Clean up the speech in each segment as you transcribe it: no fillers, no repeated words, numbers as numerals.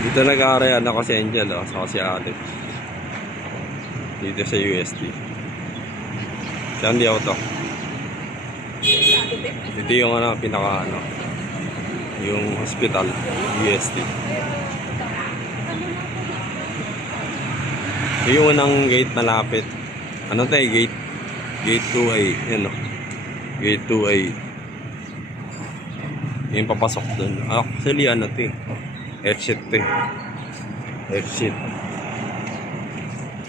Dito nag-aaral ako si Angel, oh, saka si Alex. Dito sa UST. Saan di ako to? Dito yung pinaka yung hospital, UST. Yung unang gate malapit. Ano tayo gate? Gate 2A. Yan o. Gate 2A. Yung papasok dun. Actually ano ito eh. Exit ito eh. Exit.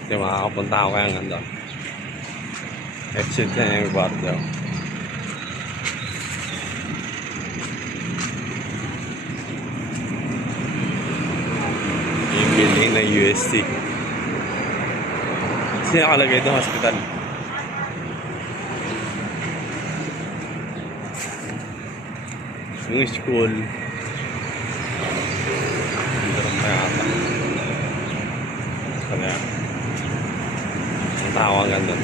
Kasi makakapunta ako kaya nga doon. Exit na yung bar daw. Yung building ng UST. Kasi nakalagay doon hospital. Yung school. Dito rin pa yata. Kaya ang tawagan doon.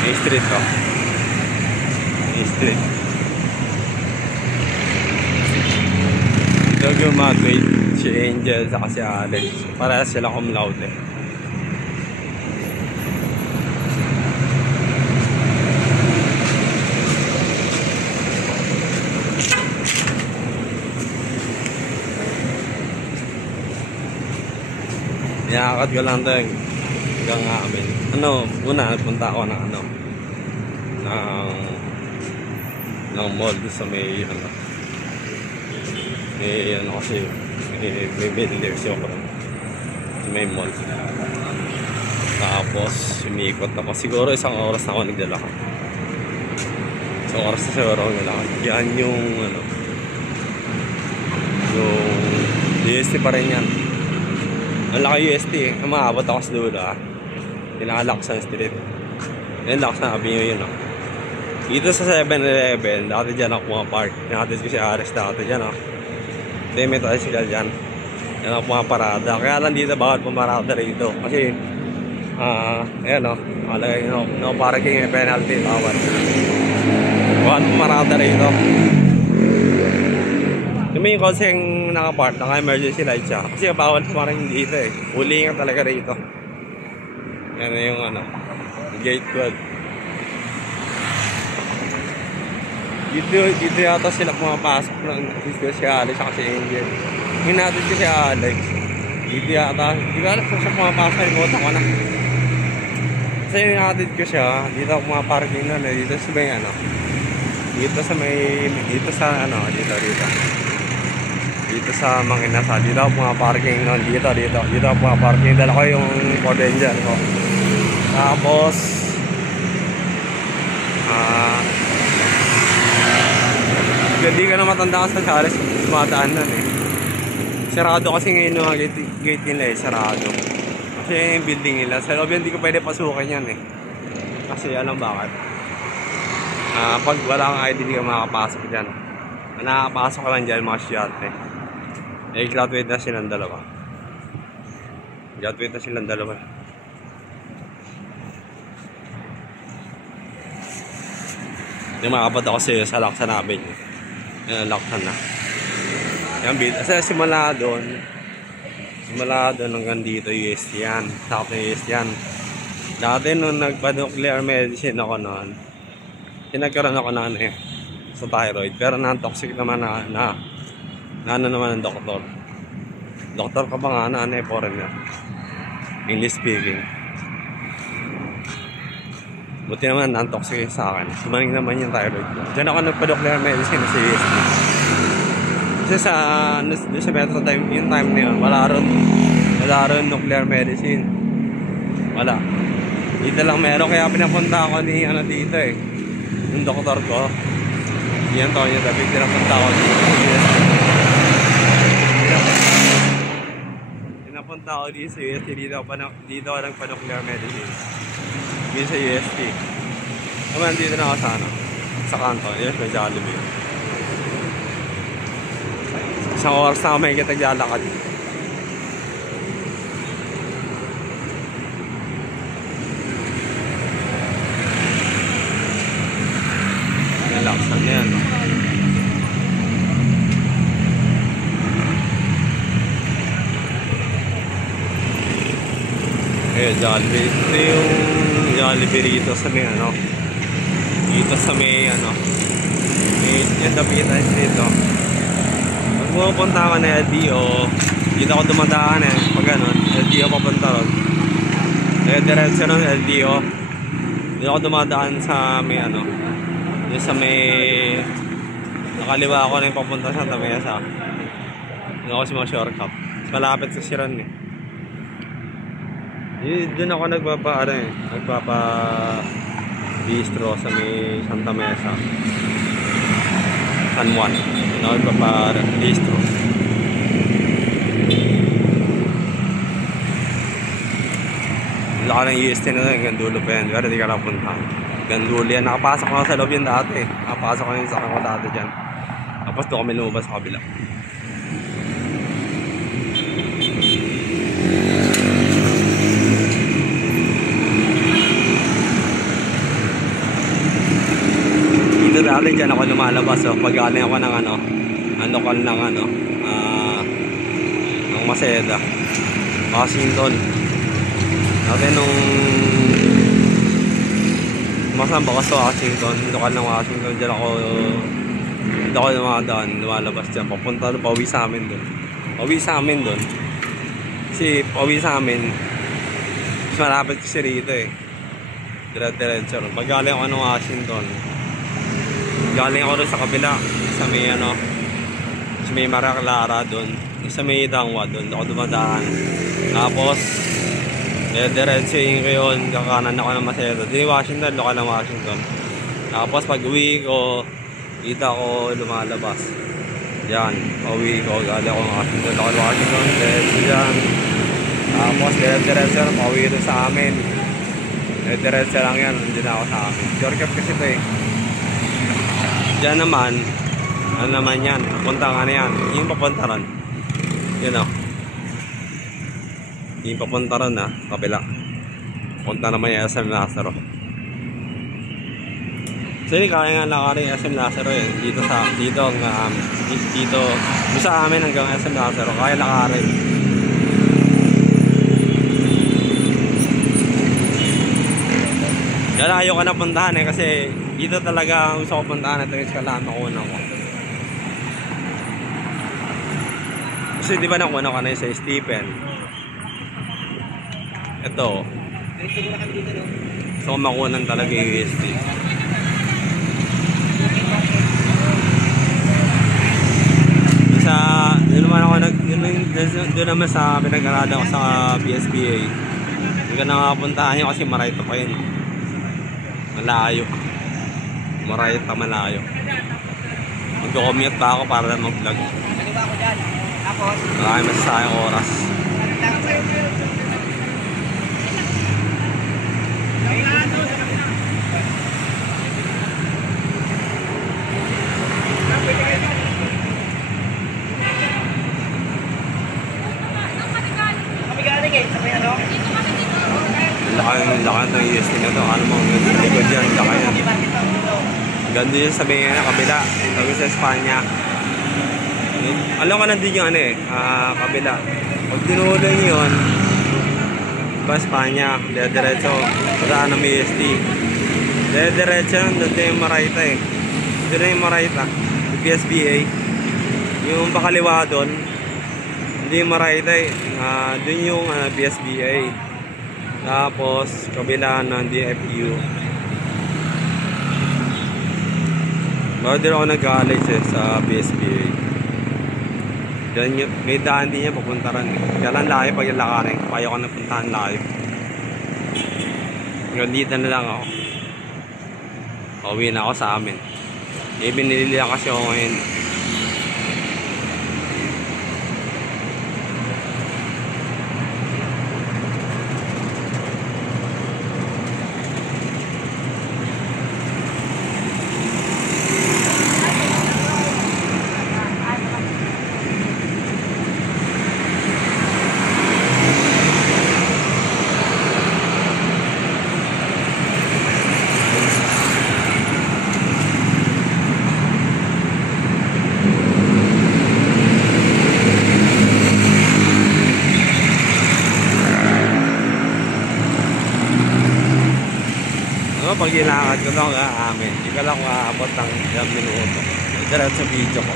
May street ko. May street. Ito gumagawin si Angel saka si Alex. Para sila cum laude. Iakad ko lang ito hanggang amin. Una nagpunta ako ng ng mall sa may kasi may builders ako sa may mall. Tapos umikot ako. Siguro isang oras na ako naglalakad. Isang oras na siguro ako naglalakad. Yan yung yung UST pa rin yan. Ang laki UST eh. Maabot ako sa dulo Pinakalakas ang street. Yan lakas na avenue yun Dito sa 7-Eleven, dati dyan ako pumapark. Nakatid ko si Ares dati dyan Hindi may tricycle dyan. Yan ako pumaparada. Kaya lang dito bawal pumarada rito. Kasi ayan nakalagay no parking, may penalty. Bawal pumarada rito. Yung konseng nakapark, naka-emergency light siya. Kasi bawal pumaring dito eh. Uli nga talaga rito. Yan na yung gate 12. Dito yata sila pumapasok ng dito si Alex at si Angel. Hinatid ko si Alex. Dito yata. Di ba alam kung siya pumapasok, imotan ko na. Kasi hinatid ko siya. Dito ako pumaparking na. Dito sa may Dito sa may dito sa Manginasa. Dito ako pumaparking noon. Dito ako pumaparking. Dala ko yung Ford Ranger ko. Tapos hindi ka na matanda ka sa Alex. Sumadaan na Sarado kasi ngayon yung gate nila sarado. Kasi yung building nila. Sa loob hindi ko pwede pasukin yan Kasi alam bakit. Pag wala kang ID, hindi ka makakapasok dyan. Nakakapasok ka lang dyan mga estudyante. Graduate na silang dalawa. Yung makapad ako sa laksan namin. Laksan na. Yan, simula doon hanggang dito UST yan. Sakop na UST yan. Dati nung nagpa-nuclear medicine ako noon, nagkaroon ako sa thyroid. Pero na-toxic naman na naman ng doktor. Doktor ka ba nga foreigner. English speaking. Buti naman non-toxic sa akin. Sumaling naman yung thyroid ko. Diyan ako nagpa-nuclear medicine sa UST. Kasi sa Metro time, yung time na yun, wala ron nuclear medicine. Wala. Dito lang meron. Kaya pinapunta ako ni dito yung doktor ko. Yan Tonyo David. Pinapunta ako dito sa UST. Pinapunta ako dito sa UST. Dito ako nagpa-nuclear medicine. Dito sa UST. Naman dito na ako sa kanto. Yes, may Jollibee. Isang oras na ako may kitaglalakad. Nalaksan na yan. Ayun, Jollibee. Ito yung Jollibee rito sa may ano. Dito sa may ano. May yung Dapitan Street, no? Pag pupunta ako na LDO, dito ako dumadaan eh. Pag ganun, LDO papunta ron. Diretso ng LDO. Dito ako dumadaan sa may ano. Dito sa may nakaliwa ako na yung papunta sa Santa Mesa. Dito ako sa mga shortcut. Malapit sa Siran eh. Doon ako nagpapa bistro sa may Santa Mesa, San Juan. Doon ako nagpapa bistro. Laka ng UST na doon, gandulo pa yan. Pero di ka napunta. Gandulo yan. Nakapasok ko sa loob yan dati. Nakapasok ko yung sakang ko dati dyan. Tapos doon kami lumabas sa kabila. Dito dati dyan ako lumalabas. So, pag galing ako ng ano, ang lokal ng ano, ng Maseda, Washington. Dati nung masamba ko sa Washington, lokal ng Washington, dyan ako lumalabas dyan. Papunta doon, pauwi sa amin doon. Kasi pauwi sa amin, mas malapit kasi rito eh. Diretso ron. Pag galing ako ng Washington, galing ako doon sa kabila, sa may ano, sa may Maraclara doon, sa may Dangwa doon, ako dumadaan. Tapos, diretsuhin ko yun, kakanan ako ng Macedo. Di Washington, lokal ng Washington. Tapos pag uwi ko, kita ko lumalabas. Yan, pauwi ko, galing ako ng Washington, lokal Washington, diretso dyan. Tapos diretso lang, pauwi ito sa amin. Diretso lang yan, nandun ako sa amin. Shortcut kasi ito eh. Diyan naman, ano naman yan, papunta nga na yan. Yung papunta ron. Yun o. Yung papunta ron ha, kabila. Punta naman yung SM Lazaro. So hindi kaya nga lakarin yung SM Lazaro eh. Dito sa amin hanggang SM Lazaro, kaya lakarin. Yan ayaw ka na puntahan eh, kasi dito talaga gusto ko puntahan. Ito yung eskalahan nakuha ko. Kasi di ba nakuha ka na yung sa Stephen? Ito. So makunan talaga yung UST. Doon naman sa pinag-aralan ko sa BSBA. Hindi ka nakapuntahan nyo kasi Marayta pa yun. Malayo. Malayo. Mag-commute pa ako para mag-vlog. Maraming masasayang oras. Lakan ng UST na to. Ano mo, likod yan. Lakan yan. Ganda yun sa may kabila. Sabi sa Espanya. Alam ka nandun yung ano eh. Kabila. Pag tinuloy nyo yun, ba Espanya. Diretso. Saan ng UST. Diretso lang. Doon yung Marayta eh. Doon na yung Marayta. Yung PSBA. Yung pakaliwa doon. Hindi yung Marayta eh. Doon yung PSBA. Tapos, kabila ng DFU. Bago din ako nag-college eh, sa PSBA. May daan din niya papunta rin. Kaya lang layo pag yung lakarin. Kaya ko napuntahan layo. Hanggang dito na lang ako. Pauwi na ako sa amin. Binili lang kasi ako ngayon. pag ilakad ko lang amin. Hindi ka lang maabot ng ilang minuto. Diretso video ko.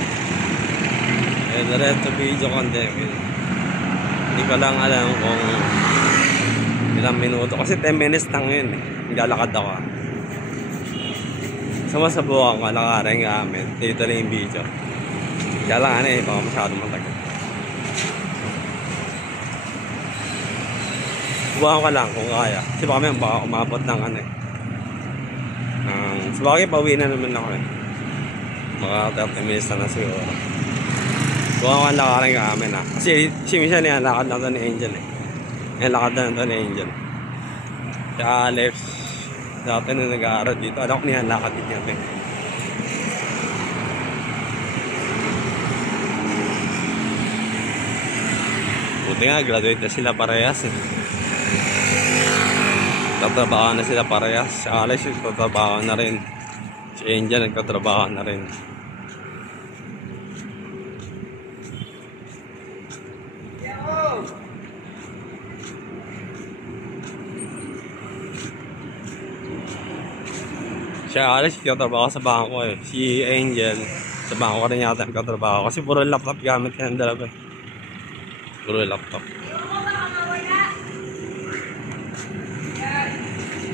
Diretso video ko. Hindi ko lang alam kung ilang minuto. Kasi 10 minutes lang yun. Naglalakad ako. Sumasabukan ko. Lakarin nga amin. Dito na yung video. Kaya lang baka masyadong matagal. Subukan ko lang kung kaya. Kasi baka may baka umabot ng sabagay pauwi na naman ako Mga 30 minutes na siguro. Subukan ko ang lakarin ka amin Kasi minsan yan, lakad lang ito ni Angel Yan, lakad lang ito ni Angel. Si Alex, dati na nag-aaral dito. Alam ko niyan, lakad din yan Buti nga, graduate na sila parehas Tatrabaho na sila parehas. Si Alex nagtatrabaho na rin. Si Angel nagtatrabaho na rin. Si Alex nagtatrabaho sa bangko Si Angel sa bangko rin yata nagtatrabaho. Kasi puro laptop gamit yan dalawa Puro laptop.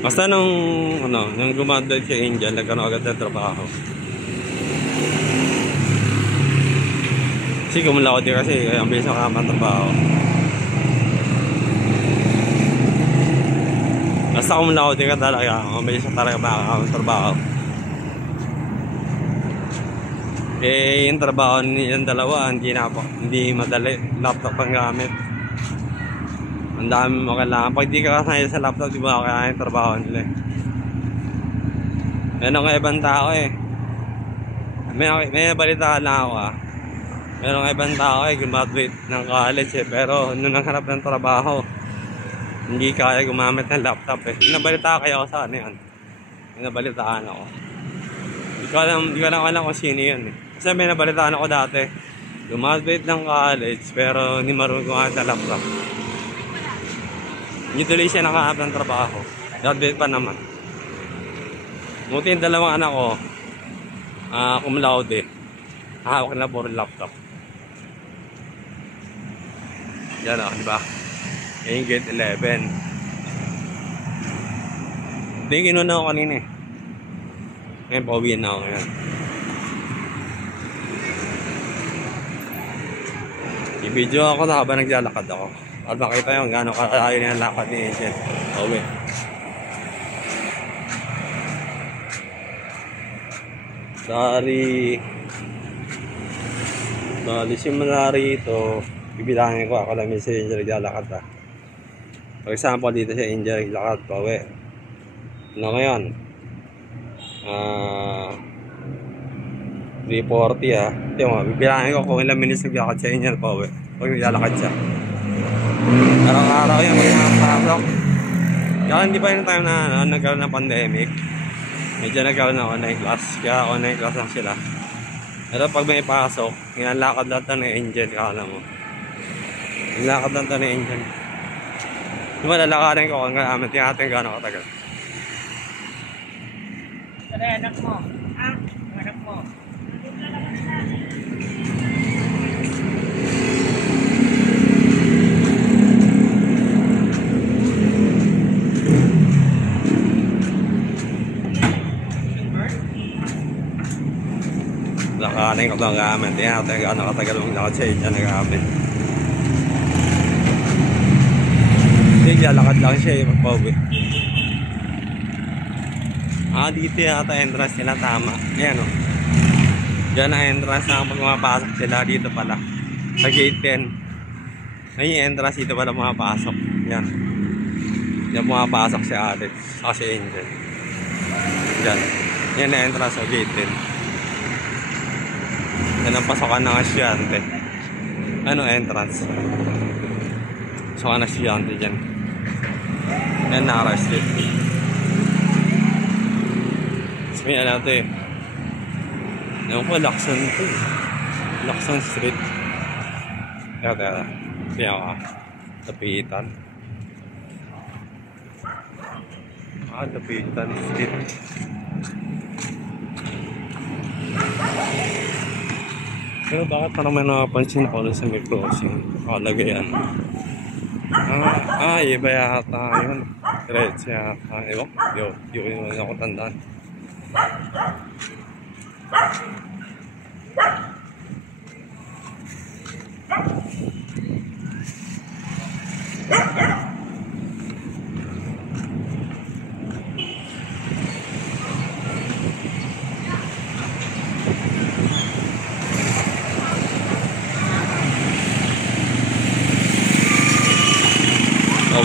Basta nung gumaduate si Angel, nagkaroon agad ng trabaho. Kasi kumulaw din kasi ang bilis ng kamang trabaho. Basta kumulaw din ka talaga, ang bilis ng talaga makakamang trabaho. Yung trabaho nilang dalawa, hindi madali. Laptop ang gamit. Ang dami mo kailangan. Pag di ka kasaya sa laptop, di ba kaya yung trabaho nila Meron nga ibang tao May balita lang ako Meron nga ibang tao gumaduate ng college pero nung nanghanap ng trabaho, hindi kaya gumamit ng laptop Nabalita kayo ako sa yan. Nabalitaan ako. Hindi ko lang alam kung sino yun Kasi may nabalitaan ako dati. Gumaduate ng college pero hindi marunong gumamit ng laptop. Hindi tuloy siya nakahanap ng trabaho. Graduate pa naman. Buti yung dalawang anak ko, cum laude. Hawak na puro laptop. Yan di ba? Yung grade 11. Hindi yung kinuna ako kanina Ngayon pauwiin na ako ngayon. I-video ako na habang naglalakad ako. At makita yung gano'ng kalayo niya ang lakad ni Angel. Okay. Dari simula rito, bibilangin ko ako lang si Angel naglalakad For example, dito si Angel naglalakad pa uwi. Ngayon? 3:40 Ito mo, bibilangin ko kung ilang minutes naglalakad si Angel pa uwi. Pag naglalakad siya. Araw-araw yan magpapasok. Kaya hindi pa yung time na nagkaroon ng pandemic. Medyo nagkaroon ng online class. Kaya online class lang sila. Pero pag may pasok, inalakad lang ito ni Angel. Kala mo. Inalakad lang ito ni Angel. Diba lalakarin ko kung gamit yung ating gano'ng katagal. Ano anak mo? Anak mo? Lakarin ko lang gamit. Yan natin gano'ng katagal mong lakad siya dyan nagamit. Hindi, lalakad lang siya magpauwi. Dito yata entrance nila tama. Ayan Diyan ang entrance na pag mapasok sila. Dito pala sa gate 10. Ayun yung entrance dito pala mapasok. Yan. Diyan pumapasok si Alex saka si Angel. Diyan. Yan ang entrance sa gate 10. Yan ang pasokan ng estudyante. Entrance. Pasokan ng estudyante dyan. Yan Nara Street. May ito Ewan ko, Lacson ito Lacson Street. Teka. Kaya ka. Tapitan. Lapitan Street. Pero bakit parang may nakapansin ako sa may crossing? Kalagayan. Iba yata yun. Diretso yata. Ewan, di ko ako tandaan.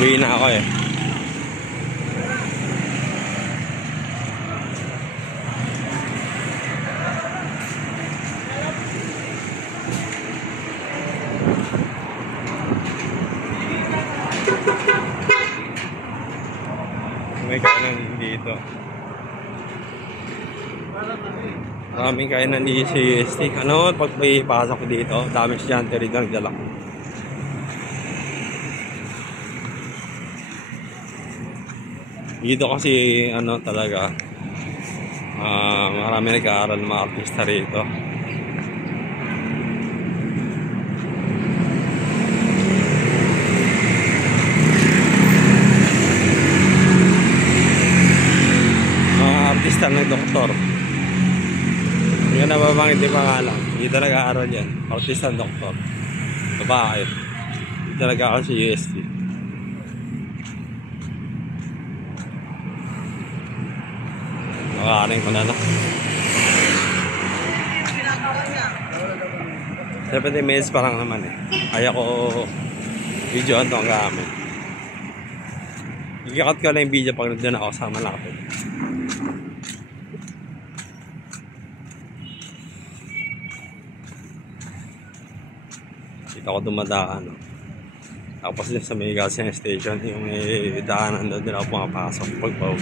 Uwi na ako eh. May kainan dito. Maraming kainan dito sa UST. Ano, pag may pasok dito, dami estudyante rin nagdala. Dito kasi ano talaga, marami nag-aaral ng mga artista rito. Mga artista ng doktor. Hindi ko nababangit yung pangalan. Dito nag-aaral yan. Artista ng doktor. Babae. Dito nag-aaral sa UST. Makakaring ko na lang. 70 minutes pa lang naman eh. Kaya ko videoan ito ang gamit. Ikikat ko lang yung video pag nandun ako sa malapit. Dito ako dumadaan. No? Tapos din sa may gasoline station, yung may daanan doon ako pumapasok pag-pawag.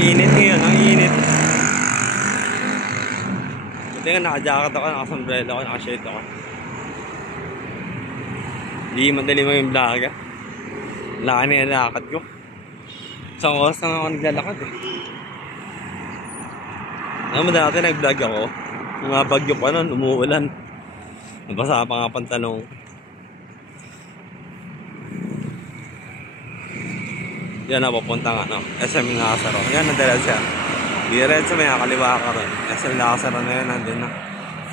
Init ngayon, ang init. Buti nga naka-jacket ako, naka-sombrero ako, naka-shirt ako. Hindi madali mo yung vlog. Laki na yung lakad ko. Isang oras na ako naglalakad eh. Alam mo dati nag-vlog ako. Yung mga bagyo pa nun, umuulan. Nabasa pa nga pantalong. Yan na papunta nga, no? SM Lazaro. Yan na dala siya. Diretso may nakaliwa ka rin. SM Lazaro na yun, nandun na.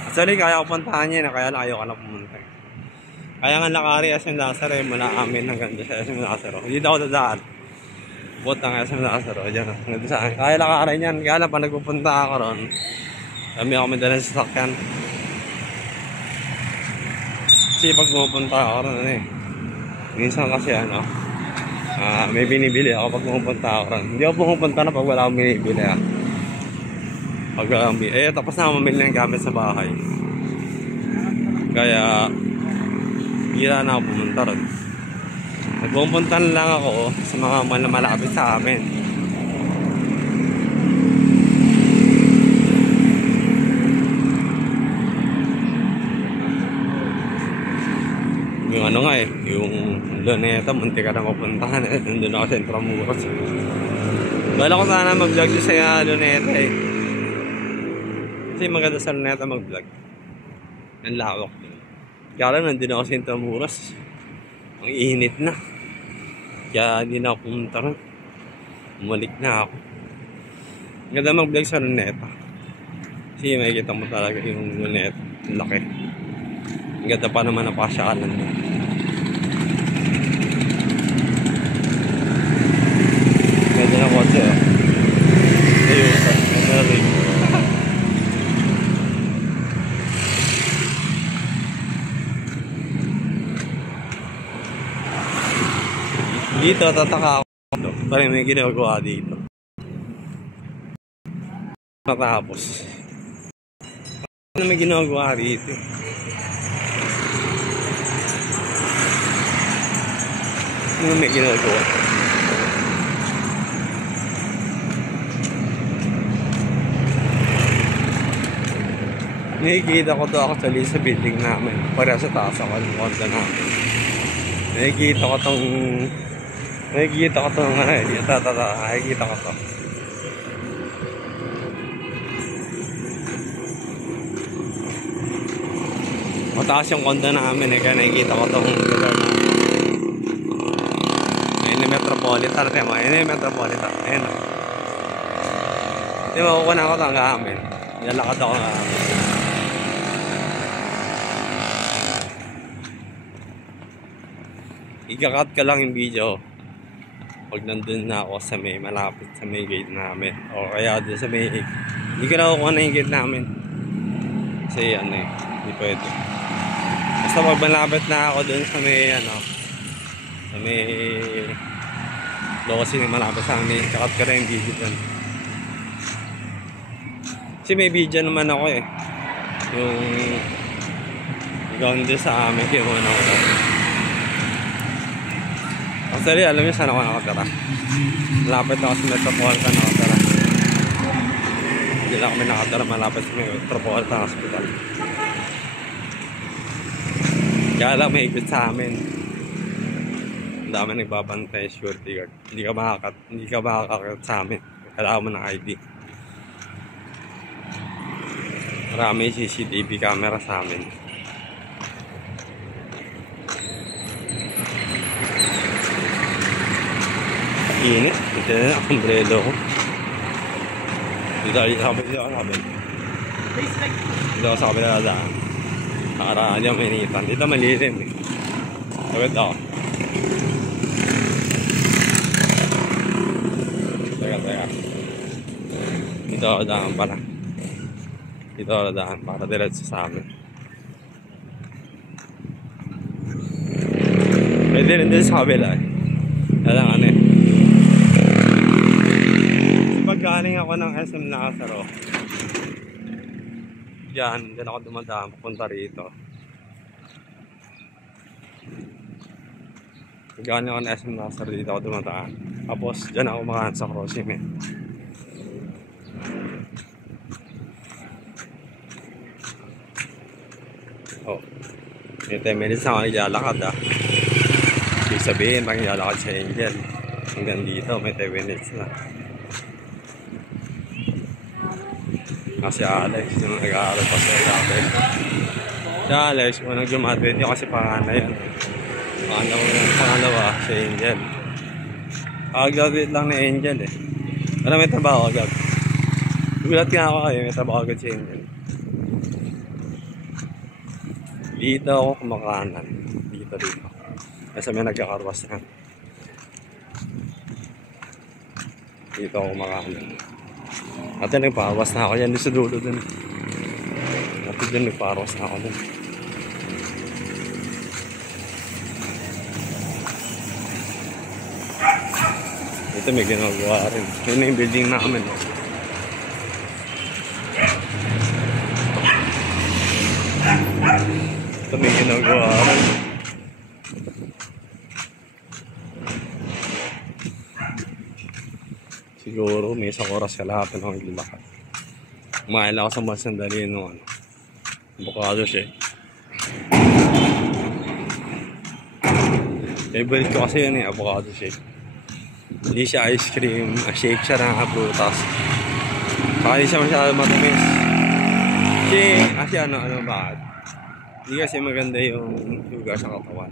Actually, kaya ko puntahan yun, kaya lang ayaw ka na pumunta. Kaya nga lakari SM Lazaro, mula amin hanggang sa SM Lazaro. Dito ako dadaan. Butang SM Lazaro, dyan, hanggang sa akin. Kaya lakarin yan, kaya lang pa nagpupunta ako ron. Kami ako may dalang sasakyan. Kasi pag pupunta ako ron, eh. Minsan kasi ano, may binibili ako pag pumupunta ako ron. Hindi ako pumupunta na pag wala akong binibili Pag wala akong binibili. Tapos na mamili ng gamit sa bahay. Kaya hira na ako pumunta ron. Nagpupunta lang ako sa mga malapit sa amin. Yung ano nga eh, yung Luneta, munti ka na mapuntahan eh. Nandun ako sa Intramuros. Bala ko sana mag-vlog sa Luneta eh. Kasi maganda sa Luneta mag-vlog. Ang lawak din. Kaya lang nandun ako sa Intramuros. Ang init na. Kaya hindi na ako pumunta rin. Umalik na ako. Maganda mag-vlog sa Luneta. Kasi makikita mo talaga yung Luneta. Ang laki. Ang ganda pa naman ang pasyalan mo. Ganda na kotse oh. Ayun, ganda na rin. Dito, tataka ako. Parang may ginagawa dito. Matapos. Ano may ginagawa dito? Ano may ginagawa? Nakikita ko to actually sa building namin. Para sa taas ako ng konda namin. Nakikita ko tong nakikita ko to. Mataas yung konda namin kaya nakikita ko tong lugar namin. Ayun yung Metropolitan. Ayun yung Metropolitan. Ayun o. Hindi makukunan ko ito hanggang amin. Nalakad ako hanggang amin. Ikakat ka lang yung video pag nandun na ako sa may malapit sa may gate namin o kaya doon sa may hindi ko nakukuha na yung gate namin kasi ano eh hindi pwede basta pag malapit na ako doon sa may sa may lossing na malapit sa amin ikakat ka rin yung video doon kasi may video naman ako eh yung ikaw doon sa amin kaya muna ako actually, alam niyo saan ako nakatira. Malapit ako sa Metropolitan nakatira. Hindi lang kami nakatira malapit sa Metropolitan Hospital. Kaya lang may higpit sa amin. Ang dami nagbabantay, security guard. Hindi ka makakakit sa amin. Kailangan mo ng ID. Marami CCTV camera sa amin. Init. Ito na ang umbrelo ko. Dito ako sa kabila daan. Nakaraan yung initan. Dito malilim eh. Tawid ako. Teka. Dito ako daan pala. Dito ako daan para diretso sa amin. Pwede rin din sa kabila eh. Alang ano eh. Galing ako ng SM Lazaro. Diyan ako dumadaan papunta rito. Galing ako ng SM Lazaro dito ako dumadaan. Tapos diyan ako makahan sa crossing eh. Oh. May 10 minutes na ako naglalakad ah. Ibig sabihin pag naglalakad sa Angel. Hanggang dito may 10 minutes na. Kasi Alex, yung nag-aaral pa sa Alex. Si Alex, kung nag-graduate yun kasi panganay yan. Pangalawa, si Angel. Graduate lang ni Angel eh. Pero may trabaho agad. Gulat nga ako kayo, may trabaho agad si Angel. Dito ako kumakanan. Dito. Kasi may nagkakarwas na. Dito ako kumakanan. At nagpawas na ako yan doon sa dulo dun. At doon nagpawas na ako dun. Ito may ginagawa rin. Yun na yung building namin. Ito may ginagawa rin. Siguro may isang oras kalahatan ako naglakad. Kumain ako sa mga sandali nung avocado shake. Favorite ko kasi yun avocado shake. Hindi siya ice cream, shake siya ng prutas. Saka hindi siya masyado matamis. Kasi ano bakit? Hindi kasi maganda yung sugar sa katawan.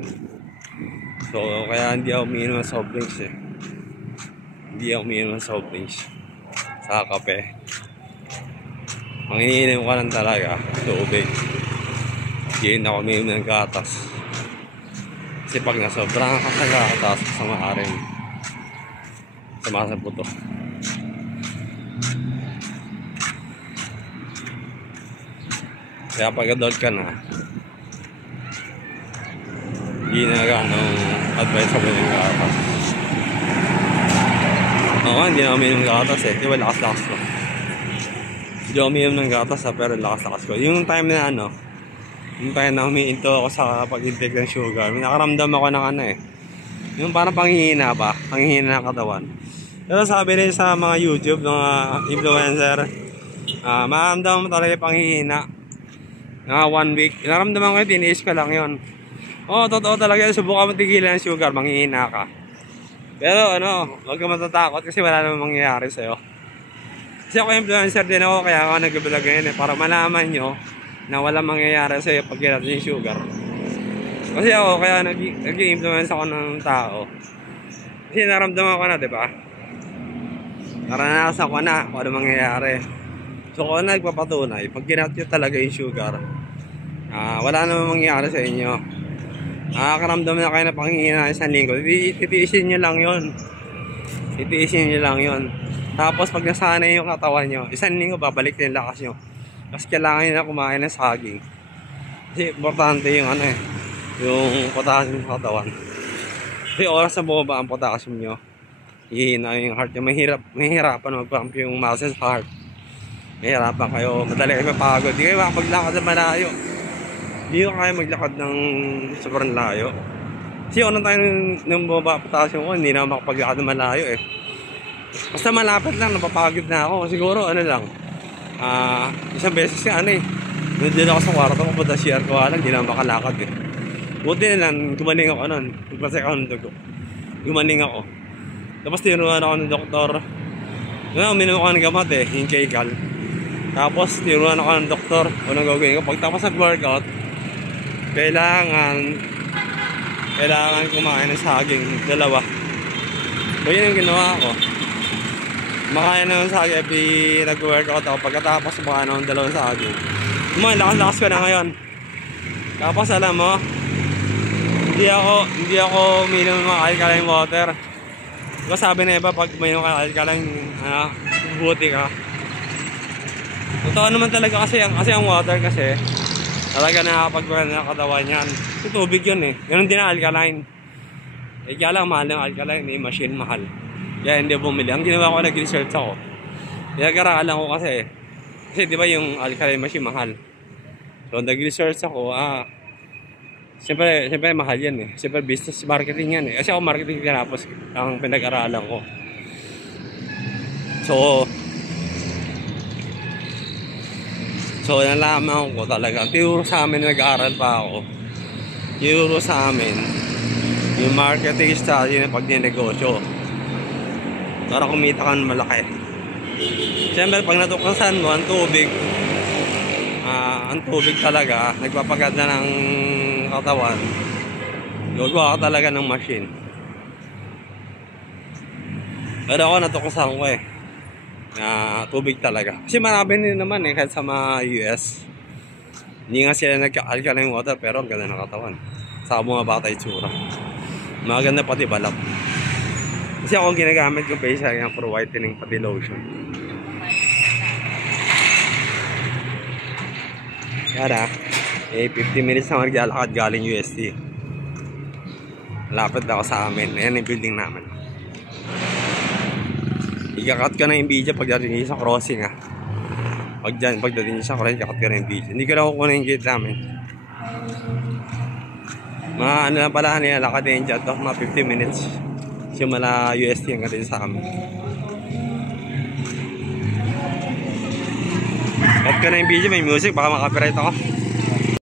So kaya hindi ako umiinom ng soft drinks eh. Hindi ako umiinom ng soft drinks sa kape. Ang iniinom ko lang talaga tubig. Hindi na ako umiinom ng gatas kasi pag nasobrang ka sa gatas masama ka rin sa buto. Kaya pag adult ka na hindi na gano'ng advisable yung gatas. Oo, hindi na umiinom ng gatas eh. Di ba lakas-lakas ko? Hindi ako umiinom ng gatas pero lakas-lakas ko. Yung time na yung time na umiinto ako sa pag-intake ng sugar, may nakaramdam ako ng yung parang panghihina ba? Panghihina ng katawan. Pero sabi rin sa mga YouTube, mga influencer, makaramdam mo talaga yung panghihina. Na 1 week. Naramdaman ko yun, tiniis ko lang yun. Oo, totoo talaga. Subukan mo tigilan ng sugar, manghihina ka. Pero ano, huwag ka matatakot kasi wala namang mangyayari sa'yo. Kasi ako influencer din ako, kaya ako nag-vlog ngayon para malaman nyo na walang mangyayari sa'yo pag kinat yung sugar. Kasi ako, kaya nag-influence ako ng tao. Kasi naramdaman ko na, di ba? Naranasan ko na kung ano mangyayari. So kung nagpapatunay, pag kinat nyo talaga yung sugar, wala namang mangyayari sa inyo. Nakakaramdam na kayo na panghihina isang linggo, titiisin nyo lang yun. Titiisin nyo lang yun. Tapos pag nasanay yung katawan nyo, isang linggo babalik na yung lakas nyo. Kasi kailangan nyo na kumain ng saging. Kasi importante yung ano eh, yung potassium sa katawan. Kasi oras na bumaba ang potassium nyo, hihina yung heart nyo. Mahihirapan mag-pump yung muscles sa heart. Mahihirapan kayo, madali kayo mapagod. Di kayo makapaglakad na malayo. Hindi ko kaya maglakad ng sobrang layo. Kasi ako nang tayo nung bumaba potassium ko, hindi na makapaglakad ng malayo eh. Basta malapit lang, napapagod na ako. Siguro ano lang, isang beses ka ano eh, nandun ako sa kwarto ko, punta CR ko alam, hindi na makalakad eh. Buti na lang, gumaling ako nun. Nagpasek ako ng dugo. Gumaling ako. Tapos tinuruan ako ng doktor. Uminom ako ng gamot eh, yung Kaycal. Tapos tinuruan ako ng doktor kung anong gagawin ko. Pagtapos nag-workout, kailangan kumain ng saging, 2. So yun yung ginawa ko. Makain ng saging, nag-workout ako. Pagkatapos makain ako ng 2 saging. Lakas-lakas ko na ngayon. Tapos alam mo, hindi ako uminom ng mga alkaline water. Diba sabi na iba, pag uminom ka ng alkaline, buti ka. Totoo naman talaga kasi ang water kasi talaga nakakapagpagal na katawan yan. Yung tubig yun eh. Ganun din ang alkaline. Eh kaya lang mahal ng alkaline, may machine mahal. Kaya hindi bumili. Ang ginawa ko, nag-research ako. Pinag-aralan ko kasi di ba yung alkaline machine mahal. So nag-research ako, Siyempre mahal yan eh. Siyempre business marketing yan eh. Kasi ako marketing tinapos ang pinag-aralan ko. So nalaman ko talaga. Tinuro sa amin, nag-aaral pa ako. Tinuro sa amin yung marketing strategy ng pagdinegosyo para kumita ka ng malaki. Siyempre pag natuklasan mo ang tubig talaga nagpapaganda ng katawan, gagawa ka talaga ng machine. Pero ako natuklasan ko eh tubig talaga. Kasi marami din naman eh, kahit sa mga US. Hindi nga sila nagka-alkaline water, pero ang ganda ng katawan. Sa mga bata itsura. Maganda pati balak. Kasi ako ginagamit yung facial yung for whitening pati lotion. Kaya 50 minutes na maglalakad galing UST. Lapit ako sa amin. Ayan yung building namin. Ikakat ka na yung video pagdating sa crossing pagdating sa crossing, ikakat ka na yung video. Hindi ko na kukunin yung gate namin. Mga ano lang pala nila, lakad na yung dyan to, mga 50 minutes. Simula UST hanggang din sa amin. Cut ka na yung video, may music, baka makapiright ako.